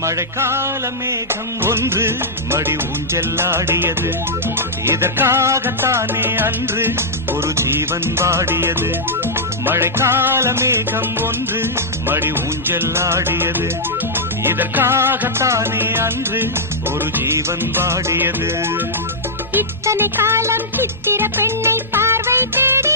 மழைக்கால மேகம் ஒன்று மடி ஊஞ்செல்லாடியது. இதற்காகத்தானே அன்று ஒரு ஜீவன் வாடியது. மழைக்கால மேகம் ஒன்று மடி ஊஞ்செல்லாடியது. இதற்காகத்தானே அன்று ஒரு ஜீவன் வாடியது. இத்தனை காலம் சித்திர பெண்ணை பார்வை தேடி